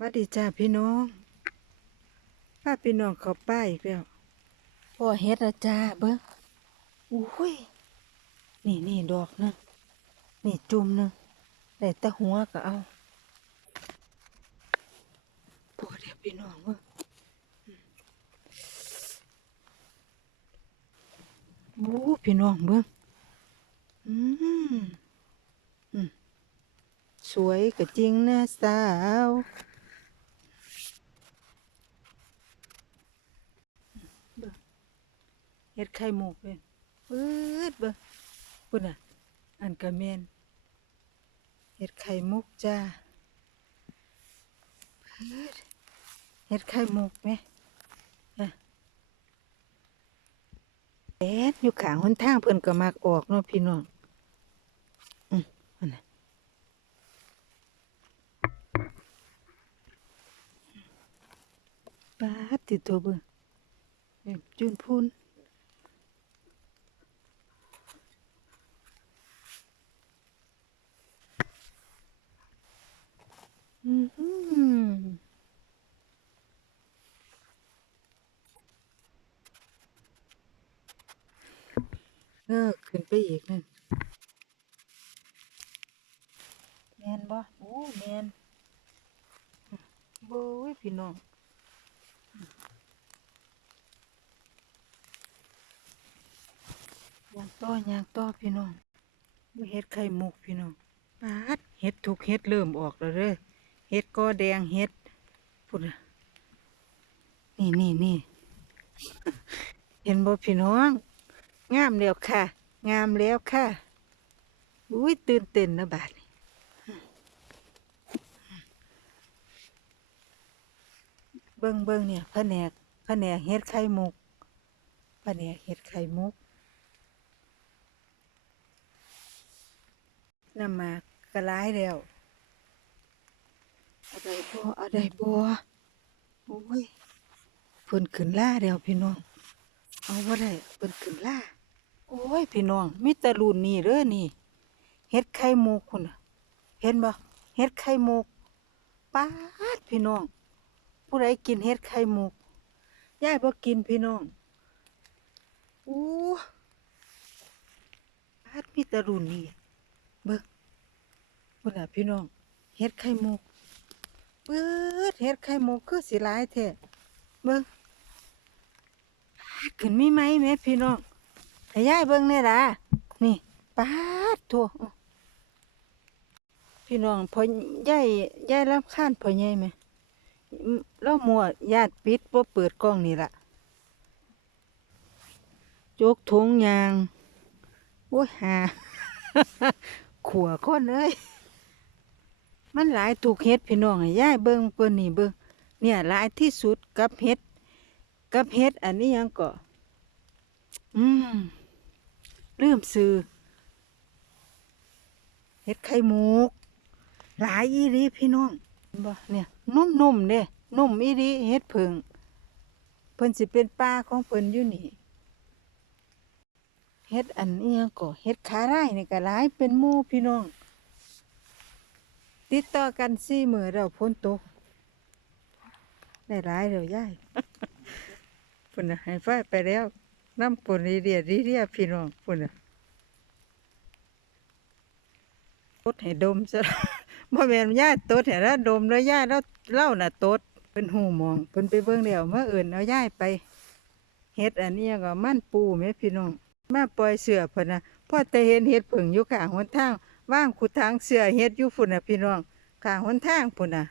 วัดดีจ้าพี่น้องป้าพี่น้องเขาป้าอีกแล้วพ่อเฮ็ดละจ้าเบิ้งอุ้ย นี่นี่ดอกนึงนี่จุ่มนึงได้แต่หัวก็เอาพอเดี๋ยวพี่น้องเบิ้งโอ้พี่น้องเบิ้งอืม อืม สวยก็จริงนะสาว เฮ็ดไข่หมกเป็นปื๊ดเบิ่งพุ่นน่ะ อันกะแม่นเฮ็ดไข่มุกจ้าปื๊ดเฮ็ดไข่มุกไหมอะแดดอยู่ข้างหนทางเพิ่นก็มักออกเนาะพี่น้องอืมนั่นน่ะปาดติดตัวเบิ่งเอิ่มจุนพูน อืมเออขึ้นไปอีกนั่นแมนบ่โอ้แมนโบ้ยพี่น้องยางต่อยางต่อพี่น้องบ่เฮ็ดไข่มุกพี่น้องปาดเฮ็ดทุกเฮ็ดเริ่มออกแล้วเด้อ เฮ็ดกอแดงเฮ็ดพุ่นน่ะนี่นี่นี่เห็นบ่พี่น้อง งามแล้วค่ะ งามแล้วค่ะ อุ้ยตื่นเต้นนะบาดเบิ่งเบิ่งเนี่ยแผนกแผนกเฮ็ดไข่มุกแผนกเฮ็ดไข่มุกน้ำมากระลายแล้ว อะไรบ่เอะไรบ่โอ้ยเพิ่นขึ้นล่าแล้วพี่น้อง เอาว่าได้เพิ่นขึ้นล่า โอ้ยพี่น้องมีแต่รุ่นนี้เด้อนี่ เฮ็ดไข่มุกคุณเห็นบ่เฮ็ดไข่มุกป๊าดพี่น้อง ผู้ใดกินเฮ็ดไข่มุกยายบ่กินพี่น้องอู้ป๊าดมีแต่รุ่นนี้เบิ่งพุ่นน่ะพี่น้องเฮ็ดไข่มุก เบิดเฮ็ดไข่มุกคือสิหลายแท้เบิ่งขึ้นมีไหมแม่พี่น้องให้ยายเบิ่งแน่ล่ะนี่ปาดทั่วพี่น้องพอยายยายรำคาญพ่อใหญ่ไหมอืมเรามัวญาติปิดบ่เปิดกล้องนี่ล่ะจกถุงยางโอ้ยหา ขัวคนเอ้ย มันหลายถูกเฮ็ดพี่น้องให้ยายเบิ่งเปิ้นนี่เบิ่งเนี่ยหลายที่สุดกับเฮ็ดกับเฮ็ดอันนี้ยังก็อืมลืมซื้อเฮ็ดไข่มุกหลายอีหลีพี่น้องเนบ่เนี่ยนุ่มๆเด้นุ่มอีหลีเฮ็ดเพิงเพิ่นสิเป็นป้าของเพิ่นอยู่นี่เฮ็ดอันนี้ยังก็เฮ็ดขาไร่นี่ก็หลายเป็นหมู่พี่น้อง ติดต่อกันสี่มือแล้วพ้นตกได้หลายแล้วยายปุ่นนะให้ไฟไปแล้วน้ำปุ่นรีเดียรีเดียพี่น้องปุ่นนะตดให้ดมซะบ่แม่นย่าตดให้เราดมแล้วย่าเราเล่าน่ะตดเป็นหูมองเพิ่นไปเบิ่งแล้วเมื่ออื่นเอาย่ายไปเฮ็ดอันนี้ก็มั่นปูแม่พี่น้องมาปล่อยเสือเพิ่นน่ะพอแต่เห็นเฮ็ดผึ่งอยู่ข้างหนทาง ว่างขุดทางเสือเฮ็ดอยู่พุ่นน่ะพี่น้องข้างหนทางพุ่นน่ะ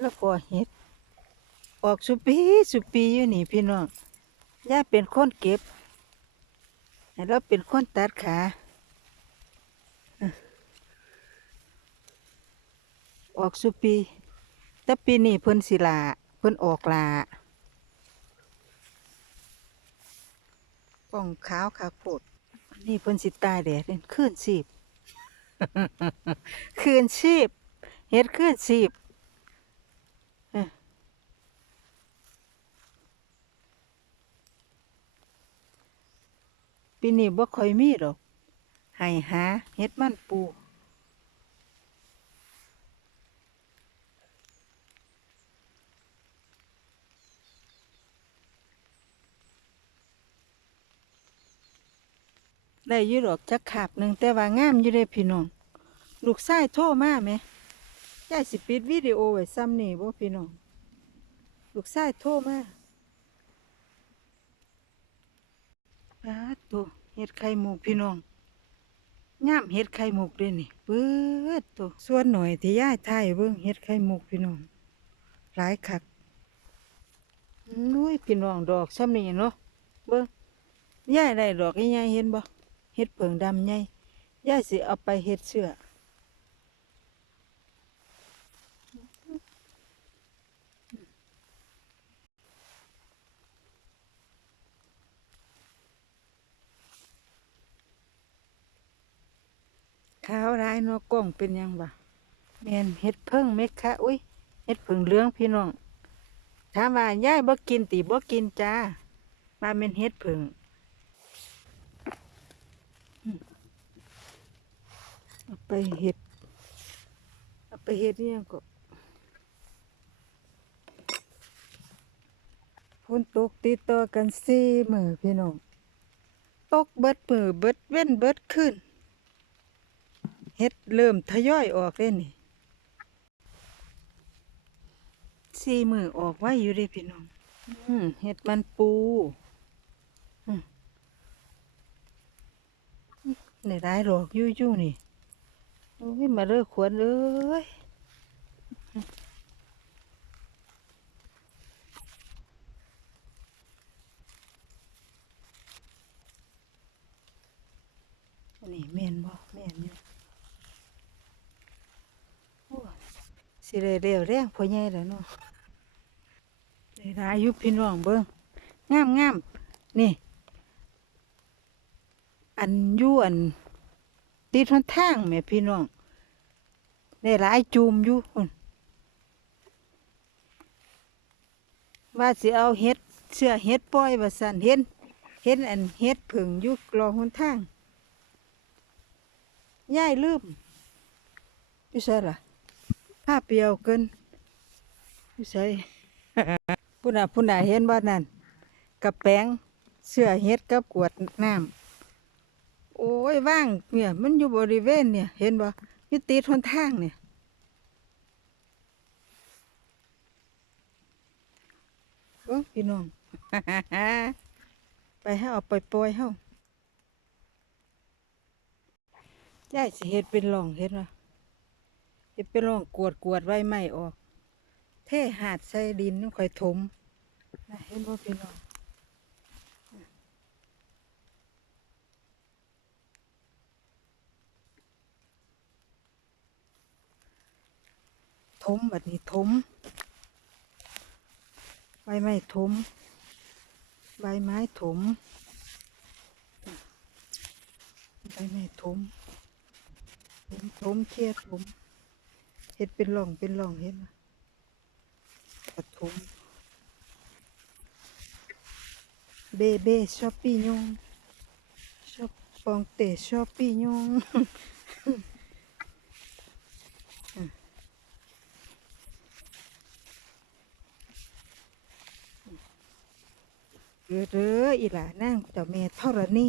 แล้วก็เฮ็ด ออกสุปีสุปีอยู่นี่พี่น้องย่าเป็นคนเก็บให้เราเป็นคนตัดขาออกสุปีแต่ปีนี้เพิ่นสิลาเพิ่นออกลาป้องขาวขาโพดนี่เพิ่นสิตายแดดเล่นคืนชีพ คืนชีพเฮ็ดคืนชีพปีนี้บ่ค่อยมีหรอกให้หาเฮ็ดมันปู ได้ยืดออกจักขาบหนึ่งแต่ว่างามอยู่เด้พี่น้อง ลูกชายโทรมากไหมยายสิปิดวิดีโอไว้ซ้ำนี่บ่พี่น้อง ลูกชายโทรมากปาดตัวเฮ็ดไข่หมูกพี่น้องงามเฮ็ดไข่หมูกเด้นี่เปิดตัวส่วนหน่อยที่ยายถ่ายเบิ่งเฮ็ดไข่หมูกพี่น้องหลายคักนุ้ยพี่น้องดอกซ้ำนี่เนาะเบิ่งยายได้ดอกใหญ่ๆเห็นบ่ เฮ็ดเผิงดำใหญ่ยายสิเอาไปเฮ็ดเสื้อขาวร้ายนาะกล้องเป็นยังบ่แมนเฮ็ดเพิ่งเม็ดคะอุ้ยเฮ็ดเผิงเหลืองพี่น้องถามว่ายายบ่กินติบ่กินจ้ามาแม่นเฮ็ดเผิง เอาไปเห็ดเอาไปเห็ดเนี่ยก็ฝนตกติดต่อกันสี่มือพี่น้องตกเบิดมือเบิดเว้นเบิดขึ้นเห็ดเริ่มทยอยออกเลยนี่สี่มือออกไว้อยู่เด้พี่น้องเห็ดมันปูในได้หรอกยู่ยู่นี่ โอ้ยมาเลิกขวนเอ้ยนนี้แม่นบ่แม่นอยู่โอ้สิได้เร็วแรงพ่อใหญ่แล้วเนาะได้หลายอยู่พี่น้องเบิ่งงามงามนี่ อันยู่อัน ติดหนทางแม่พี่น้องได้หลายจูมอยู่พุ่นว่าสิเอาเฮ็ดเสื้อเฮ็ดปล่อยว่าซั่นเห็นเห็นอันเฮ็ดผึ่งยู่กลอหนทางยายลืมอยู่ไสล่ะผ้าเปียวเกินอยู่ไสพุ่นน่ะพุ่นน่ะเห็นบ่นั่นกับแป้งเสื้อเฮ็ดกับกวดน้ำ โอ้ยว่างเนี่ยมันอยู่บริเวณเนี่ย เห็นบ่อยู่ติดหนทางเนี่ยเอ้พี่น้อง ไปให้เอาไปปล่อยเฮายายสิเฮ็ดเป็นร่องเห็นบ่เฮ็ดเป็นร่องกวดกวดไว้ไม่ออก เทหาดใส่ดินน้ำข่อยถมนะเห็นบ่พี่น้อง มแบบนี้ถมใบไม้ถมใบไม้ถมใบไม้ถมถมถมเชียถมเห็ดเป็นหล่องเป็นหล่องเห็นไหมกระถมเบเบชอบปียงชอบปองเตชอบปียง เกิดเด้ออีหล่านางเจ้าแม่ธรณี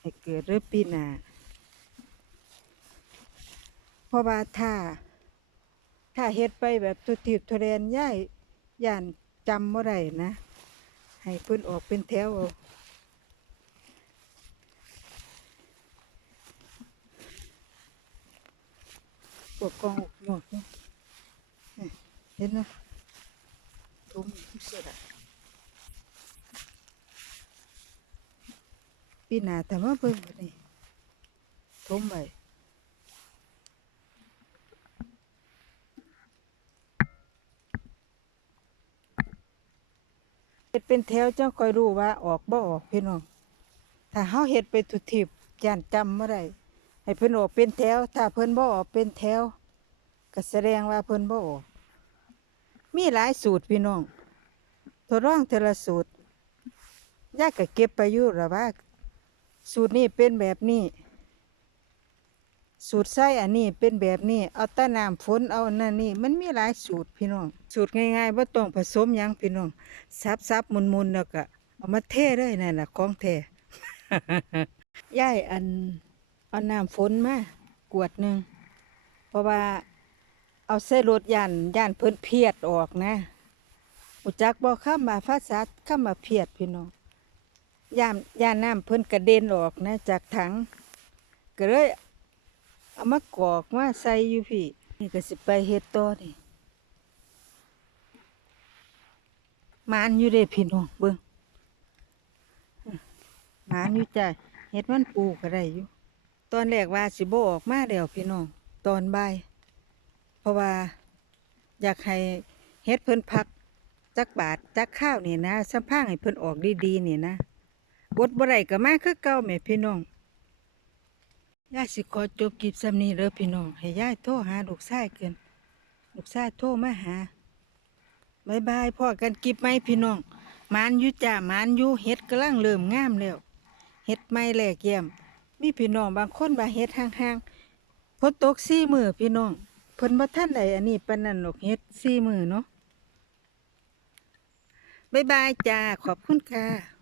ให้เกิดเด้อปีหน้าเพราะว่าถ้า ถ้าเฮ็ดไปแบบทุทิบทุเรนย่ายย่านจำบ่ได้นะ ให้เพิ่นออกเป็นแถวเอาพวกกองหมวกเห็นนะทุ่มเสียดาย ปีหน้าแต่ว่าเบิ่งบัดนี่ทุ่มไว้เฮ็ดเป็นแถวเจ้าคอยรู้ว่าออกบ่ออกพี่น้องถ้าเฮาเฮ็ดไปทุกทิพย่านจำบ่อได้ให้เพิ่นออกเป็นแถว ถ้าเพิ่นบ่ออกเป็นแถวก็แสดงว่าเพิ่นบ่ออกมีหลายสูตรพี่น้องทดลองแต่ละสูตรยายก็เก็บไปอยู่ละว่า สูตรนี้เป็นแบบนี้ สูตรไส้อันนี้เป็นแบบนี้เอาต้น้ำฝนเอาอันนั่นนี่มันมีหลายสูตรพี่น้อง สูตรง่ายๆว่าต้องผสมหยังพี่น้องซับซับๆมุนแล้วก็เอามาเทเลยนั่นแหละของแท้ย่ายอันเอาน้ำฝนมากวดหนึ่งเพราะว่าเอาใส่รถย่านย่านเพิ่นเพียดออกนะอุจักบอกข้ามมาภาษาข้ามมาเพียดพี่น้อง ย่านย่านน้ำเพิ่นกระเด็นออกนะจากถังก็เลยเอามากอกมาใส่อยู่พี่ นี่ก็สิไปเฮ็ดต่อนี่มานอยู่เด้พี่น้องเบิ่งมานอยู่จ้ะเฮ็ดมันปูก็ได้อยู่ ตอนแรกว่าสิบ่ออกมาแล้วพี่น้องตอนบ่ายเพราะว่า อยากให้เฮ็ดเพิ่นพักจักบาทจักข้าวนี่นะสัมพังให้เพิ่นออกดีๆนี่นะ บดบ่ได้ก็มาคือเก่าแม่พี่น้องยายสิขอจบกิบซ้ำนี้เด้อพี่น้อง ให้ยายโทรหาลูกชายเกินลูกชายโทรมาหาบายบายพ่อกันกิบไหมพี่น้องมานยู่จ้ามานยูเฮ็ดกำลังเริ่มงามแล้วเฮ็ดไม่แหลกแย้มมีพี่น้องบางคนว่าเฮ็ดห่างๆพนตกสี่มือพี่น้องเพิ่นบ่ทันได้อันนี้ปนนั้นหรอกเฮ็ดสี่มือเนาะบายบายจ้าขอบคุณค่ะ